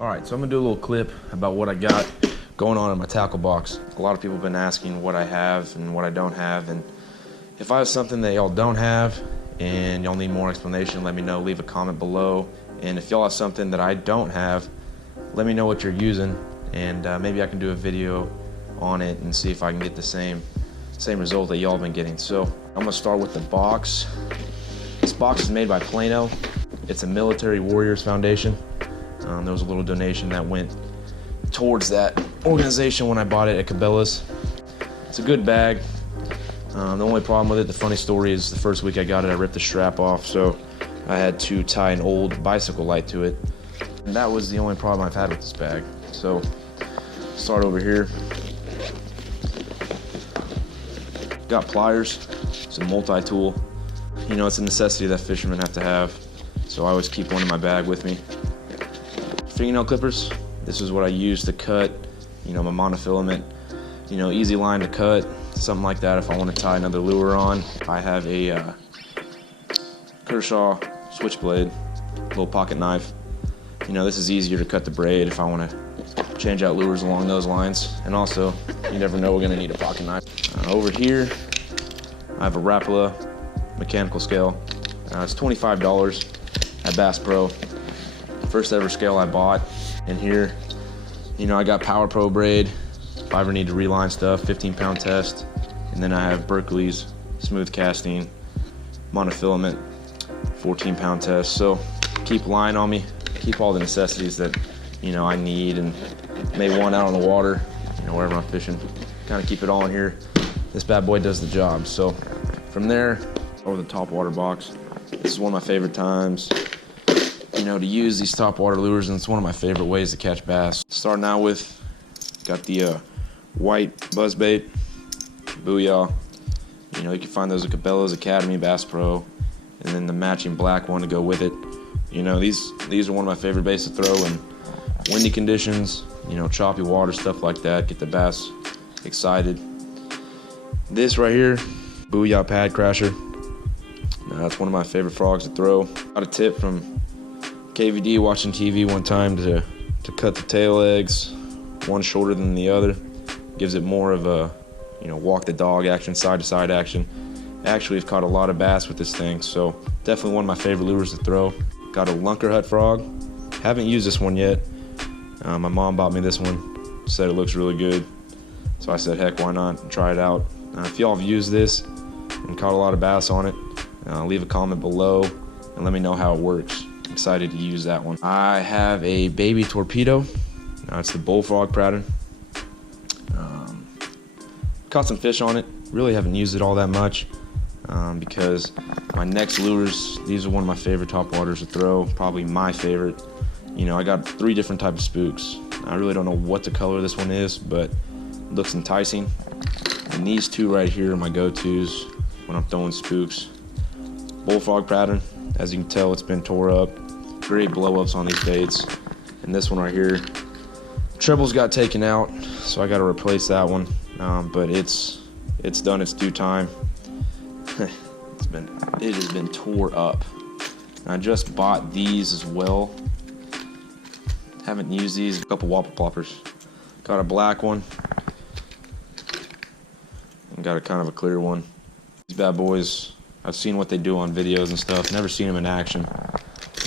Alright, so I'm gonna do a little clip about what I got going on in my tackle box. A lot of people have been asking what I have and what I don't have, and if I have something that y'all don't have and y'all need more explanation, let me know, leave a comment below. And if y'all have something that I don't have, let me know what you're using, and maybe I can do a video on it and see if I can get the same result that y'all have been getting. So I'm gonna start with the box. This box is made by Plano. It's a Military Warriors Foundation. There was a little donation that went towards that organization when I bought it at Cabela's. It's a good bag. The only problem with it, the funny story is the first week I got it, I ripped the strap off, so I had to tie an old bicycle light to it. And that was the only problem I've had with this bag. So, start over here. Got pliers, it's a multi-tool. You know, it's a necessity that fishermen have to have, so I always keep one in my bag with me. Fingernail clippers, this is what I use to cut, you know, my monofilament. You know, easy line to cut, something like that if I want to tie another lure on. I have a Kershaw switchblade, little pocket knife. You know, this is easier to cut the braid if I want to change out lures along those lines. And also, you never know we're going to need a pocket knife. Over here, I have a Rapala mechanical scale. It's $25 at Bass Pro. First ever scale I bought. And here, you know, I got Power Pro braid. If I ever need to reline stuff, 15-pound test. And then I have Berkeley's smooth casting monofilament, 14-pound test. So keep line on me, keep all the necessities that, you know, I need and may want out on the water, you know, wherever I'm fishing. Kind of keep it all in here. This bad boy does the job. So from there, over the top water box. This is one of my favorite times, you know, to use these top water lures, and it's one of my favorite ways to catch bass. Starting out with, got the white buzzbait, Booyah. You know, you can find those at Cabela's, Academy, Bass Pro, and then the matching black one to go with it. You know, these are one of my favorite baits to throw in windy conditions, you know, choppy water, stuff like that, get the bass excited. This right here, Booyah Pad Crasher. Now, that's one of my favorite frogs to throw. Got a tip from KVD watching TV one time to cut the tail legs, one shorter than the other. Gives it more of a, you know, walk the dog action, side to side action. Actually, I've caught a lot of bass with this thing, so definitely one of my favorite lures to throw. Got a Lunkerhut frog. Haven't used this one yet. My mom bought me this one, said it looks really good. So I said, heck, why not? Try it out. If y'all have used this and caught a lot of bass on it, leave a comment below and let me know how it works. I'm excited to use that one. I have a baby torpedo. It's the bullfrog pattern. Caught some fish on it. Really haven't used it all that much because my next lures, these are one of my favorite top waters to throw, probably my favorite. You know, I got 3 different types of spooks. I really don't know what the color this one is, but it looks enticing. And these 2 right here are my go-tos when I'm throwing spooks. Bullfrog pattern, as you can tell, it's been tore up. Great blow-ups on these baits. And this one right here, trebles got taken out, so I got to replace that one. But it's done its due time. It has been tore up. And I just bought these as well. Haven't used these. A couple whopper ploppers. Got a black one. And got a kind of a clear one. These bad boys, I've seen what they do on videos and stuff. Never seen them in action,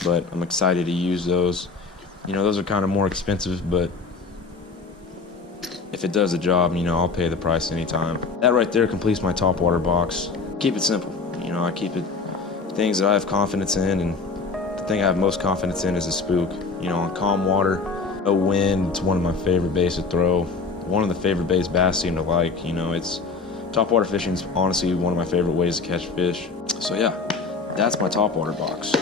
but I'm excited to use those. You know, those are kind of more expensive, but if it does the job, you know, I'll pay the price anytime. That right there completes my top water box. Keep it simple. You know, I keep it things that I have confidence in, and the thing I have most confidence in is a spook. You know, on calm water, no wind, it's one of my favorite baits to throw. One of the favorite baits bass seem to like. You know, it's top water fishing is honestly one of my favorite ways to catch fish. So yeah, that's my top water box.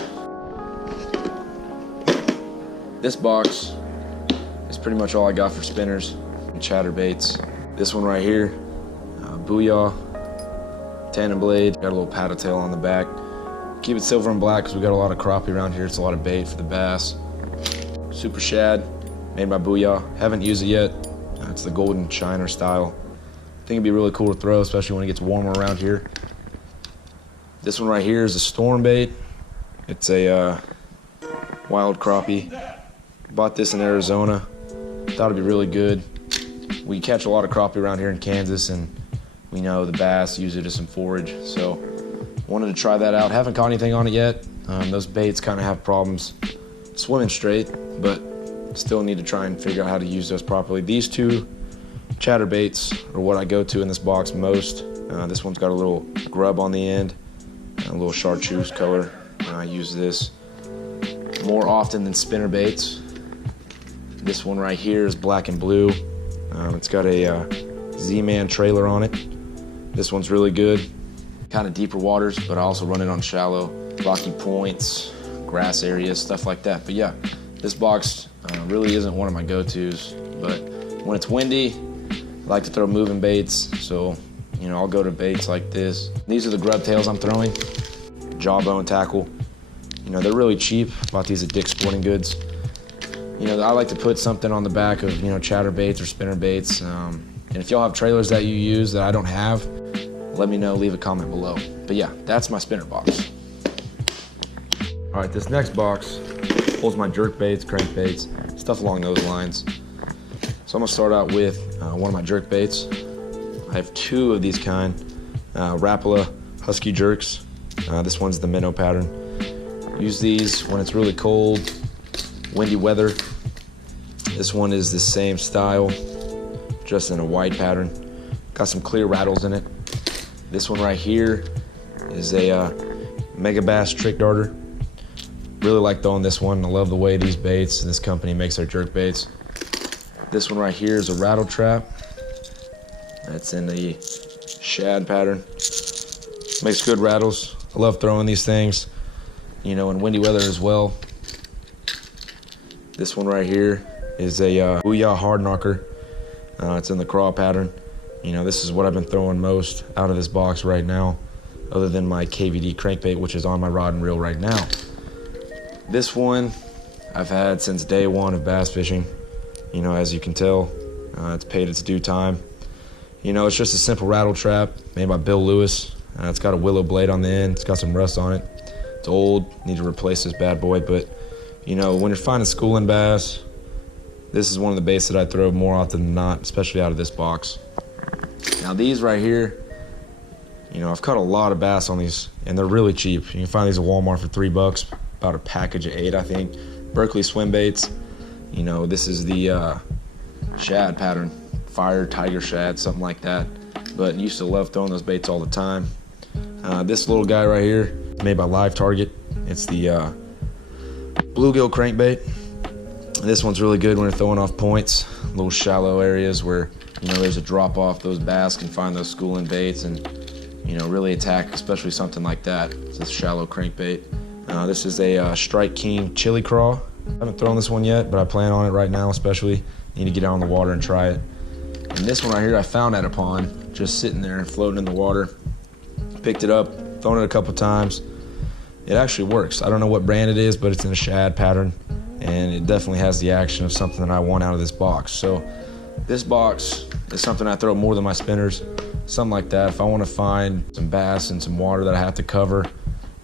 This box is pretty much all I got for spinners and chatterbaits. This one right here, Booyah, tandem blade, got a little paddle tail on the back. Keep it silver and black because we got a lot of crappie around here. It's a lot of bait for the bass. Super shad, made by Booyah. Haven't used it yet. It's the golden shiner style. I think it'd be really cool to throw, especially when it gets warmer around here. This one right here is a storm bait. It's a wild crappie Bought this in Arizona. Thought it'd be really good. We catch a lot of crappie around here in Kansas, and we know the bass use it as some forage. So wanted to try that out. Haven't caught anything on it yet. Those baits kind of have problems swimming straight, but still need to try and figure out how to use those properly. These two chatterbaits are what I go to in this box most. This one's got a little grub on the end, a little chartreuse color. I use this more often than spinner baits. This one right here is black and blue. It's got a Z-Man trailer on it. This one's really good. Kind of deeper waters, but I also run it on shallow, rocky points, grass areas, stuff like that. But yeah, this box really isn't one of my go-tos, but when it's windy, I like to throw moving baits, so I'll go to baits like this. These are the grub tails I'm throwing, jawbone tackle. They're really cheap. Bought these at Dick's Sporting Goods. I like to put something on the back of chatter baits or spinner baits. And if y'all have trailers that you use that I don't have, let me know, leave a comment below. But yeah, that's my spinner box. All right, this next box holds my jerk baits, crank baits, stuff along those lines. So I'm gonna start out with one of my jerk baits. I have two of these kind, Rapala Husky jerks. This one's the minnow pattern. Use these when it's really cold, windy weather. This one is the same style, just in a white pattern. Got some clear rattles in it. This one right here is a Megabass Trick Darter. Really like throwing this one. I love the way these baits, this company makes their jerk baits. This one right here is a rattle trap. That's in the shad pattern. Makes good rattles. I love throwing these things, in windy weather as well. This one right here is a Booyah Hard Knocker. It's in the craw pattern. This is what I've been throwing most out of this box right now, other than my KVD crankbait, which is on my rod and reel right now. This one I've had since day one of bass fishing. As you can tell, it's paid its due time. It's just a simple rattle trap made by Bill Lewis. It's got a willow blade on the end. It's got some rust on it. It's old, need to replace this bad boy, but when you're finding schooling bass, this is one of the baits that I throw more often than not, especially out of this box. Now these right here, I've caught a lot of bass on these, and they're really cheap. You can find these at Walmart for $3, about a package of 8, I think. Berkley swim baits. This is the shad pattern, fire, tiger shad, something like that. But used to love throwing those baits all the time. This little guy right here, made by Live Target. It's the bluegill crankbait. This one's really good when you're throwing off points, little shallow areas where there's a drop off. Those bass can find those schooling baits and really attack, especially something like that. It's a shallow crankbait. This is a Strike King chili craw. I haven't thrown this one yet, but I plan on it right now, especially. Need to get out on the water and try it. And this one right here I found at a pond, just sitting there floating in the water. Picked it up, thrown it a couple times. It actually works. I don't know what brand it is, but it's in a shad pattern, and it definitely has the action of something that I want out of this box. So this box is something I throw more than my spinners, something like that. If I want to find some bass and some water that I have to cover,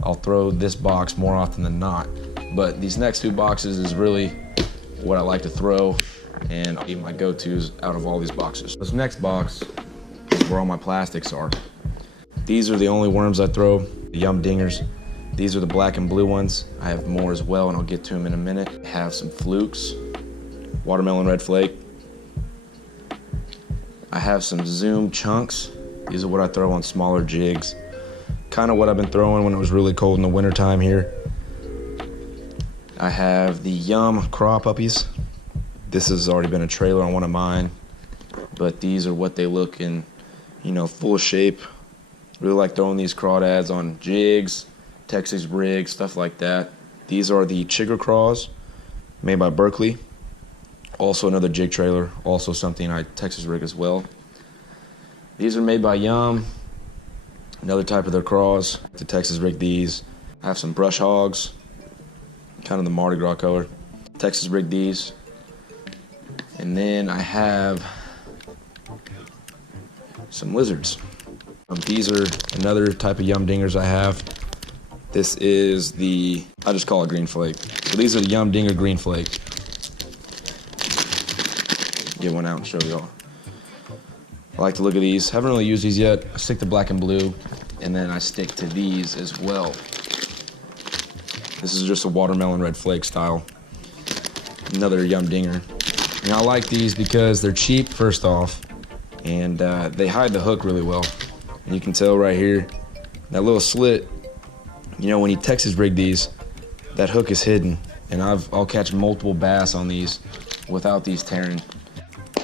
I'll throw this box more often than not. But these next two boxes is really what I like to throw, and I'll be my go-tos out of all these boxes. This next box is where all my plastics are. These are the only worms I throw, the Yum Dingers. These are the black and blue ones. I have more as well, and I'll get to them in a minute. I have some flukes, watermelon red flake. I have some Zoom chunks. These are what I throw on smaller jigs. Kind of what I've been throwing when it was really cold in the wintertime here. I have the Yum Craw Puppies. This has already been a trailer on one of mine, but these are what they look in, full shape. Really like throwing these crawdads on jigs, Texas rigs, stuff like that. These are the Chigger Craws, made by Berkley. Also another jig trailer, also something I Texas rig as well. These are made by Yum, another type of their craws. To Texas rig these. I have some brush hogs, kind of the Mardi Gras color. Texas rig these. And then I have some lizards. These are another type of Yum Dingers I have. This is the, I just call it green flake. So these are the Yum Dinger green flake. get one out and show y'all. I like to look at these. Haven't really used these yet. I stick to black and blue, and then I stick to these as well. This is just a watermelon red flake style. Another Yum Dinger. And I like these because they're cheap, first off, and they hide the hook really well. And you can tell right here, that little slit, you know, when you Texas rig these, that hook is hidden. And I'll catch multiple bass on these without these tearing.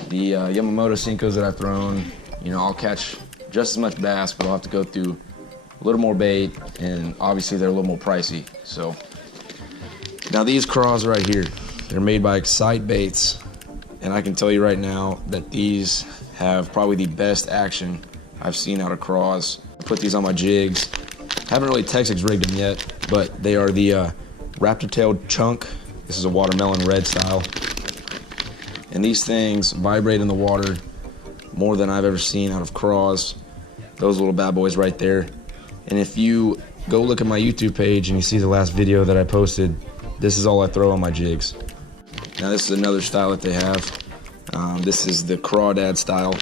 The Yamamoto Senkos that I've thrown, you know, I'll catch just as much bass, but I'll have to go through a little more bait, and obviously they're a little more pricey. So now these craws right here, they're made by Excite Baits, and I can tell you right now that these have probably the best action I've seen out of craws. I put these on my jigs. Haven't really Texas rigged them yet, but they are the Raptor Tailed Chunk. This is a watermelon red style. And these things vibrate in the water more than I've ever seen out of craws. Those little bad boys right there. And if you go look at my YouTube page and you see the last video that I posted, this is all I throw on my jigs. Now this is another style that they have. This is the Crawdad style.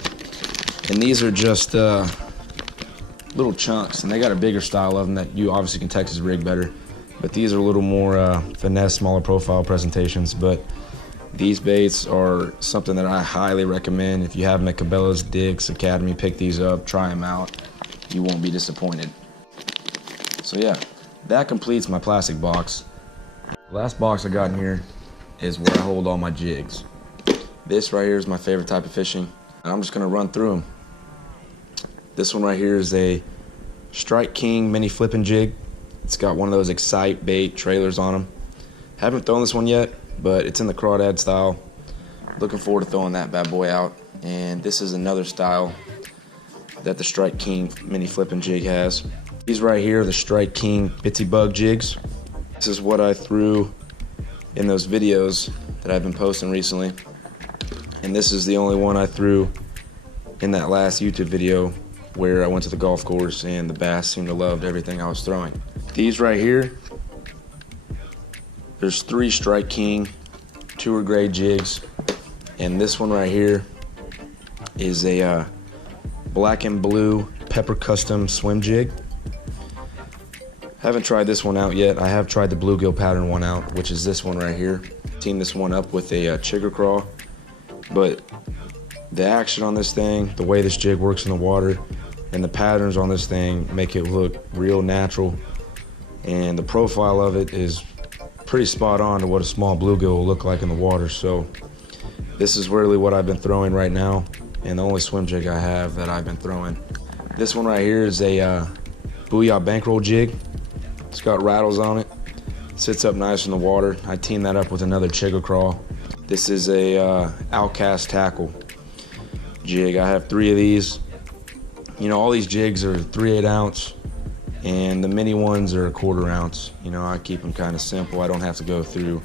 And these are just little chunks, and they got a bigger style of them that you obviously can Texas rig better. But these are a little more finesse, smaller profile presentations. But these baits are something that I highly recommend. If you have them at Cabela's, Dick's, Academy, pick these up, try them out. You won't be disappointed. So yeah, that completes my plastic box. The last box I got in here is where I hold all my jigs. This right here is my favorite type of fishing, and I'm just gonna run through them. This one right here is a Strike King mini flipping jig. It's got one of those Excite Bait trailers on them. Haven't thrown this one yet, but it's in the Crawdad style. Looking forward to throwing that bad boy out. And this is another style that the Strike King mini flipping jig has. These right here are the Strike King Bitsy Bug jigs. This is what I threw in those videos that I've been posting recently. And this is the only one I threw in that last YouTube video where I went to the golf course and the bass seemed to love everything I was throwing. These right here, there's 3 Strike King tour grade jigs, and this one right here is a black and blue Pepper Custom swim jig. Haven't tried this one out yet. I have tried the bluegill pattern one out, which is this one right here. Teamed this one up with a chigger craw, but the action on this thing, the way this jig works in the water, and the patterns on this thing make it look real natural, and the profile of it is pretty spot on to what a small bluegill will look like in the water. So this is really what I've been throwing right now, and the only swim jig I have that I've been throwing. This one right here is a Booyah bankroll jig. It's got rattles on it. Sits up nice in the water. I teamed that up with another chigger craw. This is a Outcast tackle jig. I have 3 of these. You know, all these jigs are 3/8 ounce, and the mini ones are 1/4 ounce. You know, I keep them kind of simple. I don't have to go through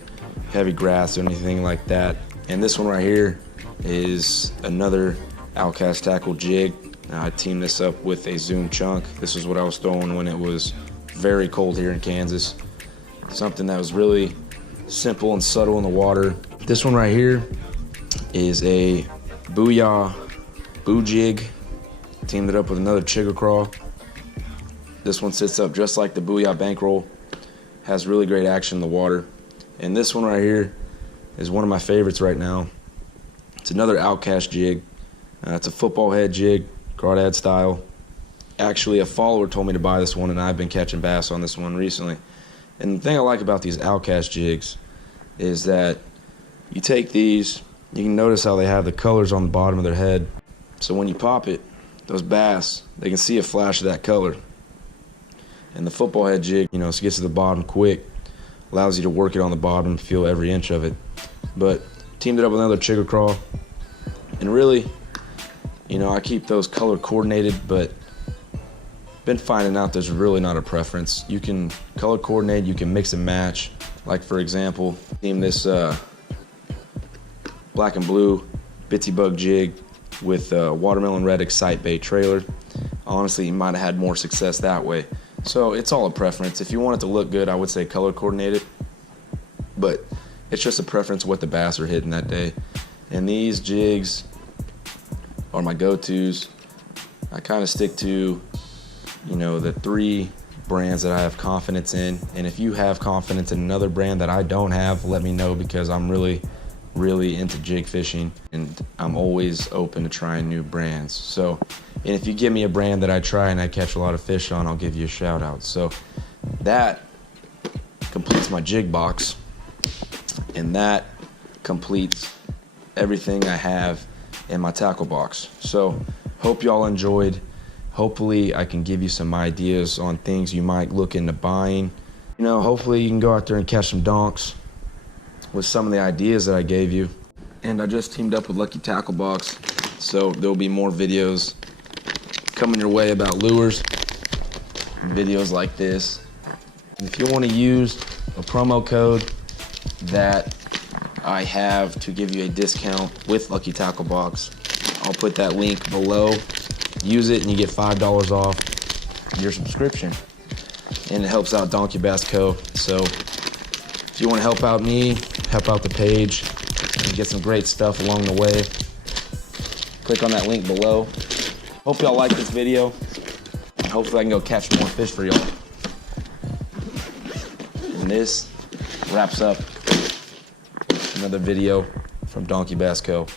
heavy grass or anything like that. And this one right here is another Outcast tackle jig. I teamed this up with a Zoom chunk. This is what I was throwing when it was very cold here in Kansas. Something that was really simple and subtle in the water. This one right here is a Booyah Boo Jig. Teamed it up with another chigger craw. This one sits up just like the Booyah bankroll. Has really great action in the water. And this one right here is one of my favorites right now. It's another Outcast jig. It's a football head jig, Crawdad style. Actually, a follower told me to buy this one, and I've been catching bass on this one recently. And the thing I like about these Outcast jigs is that you take these, you can notice how they have the colors on the bottom of their head. So when you pop it, those bass, they can see a flash of that color. And the football head jig, you know, it gets to the bottom quick, allows you to work it on the bottom, feel every inch of it. But teamed it up with another chigger craw. And really, you know, I keep those color coordinated, but been finding out there's really not a preference. You can color coordinate, you can mix and match. Like for example, team this black and blue Bitsy Bug jig with watermelon red Excite Bait trailer. Honestly, you might have had more success that way. So it's all a preference. If you want it to look good, I would say color coordinate it. But it's just a preference what the bass are hitting that day. And these jigs are my go-tos. I kind of stick to, you know, the 3 brands that I have confidence in. And if you have confidence in another brand that I don't have, let me know, because I'm really into jig fishing and I'm always open to trying new brands. So, and if you give me a brand that I try and I catch a lot of fish on, I'll give you a shout out. So that completes my jig box, and that completes everything I have in my tackle box. So hope y'all enjoyed. Hopefully I can give you some ideas on things you might look into buying. You know, hopefully you can go out there and catch some donks with some of the ideas that I gave you. And I just teamed up with Lucky Tackle Box, so there'll be more videos coming your way about lures, videos like this. And if you want to use a promo code that I have to give you a discount with Lucky Tackle Box, I'll put that link below. Use it and you get $5 off your subscription. And it helps out Donkey Bass Co. So if you want to help out me, help out the page, and get some great stuff along the way, click on that link below. Hope y'all like this video. Hopefully I can go catch more fish for y'all. And this wraps up another video from Donkey Bass Co.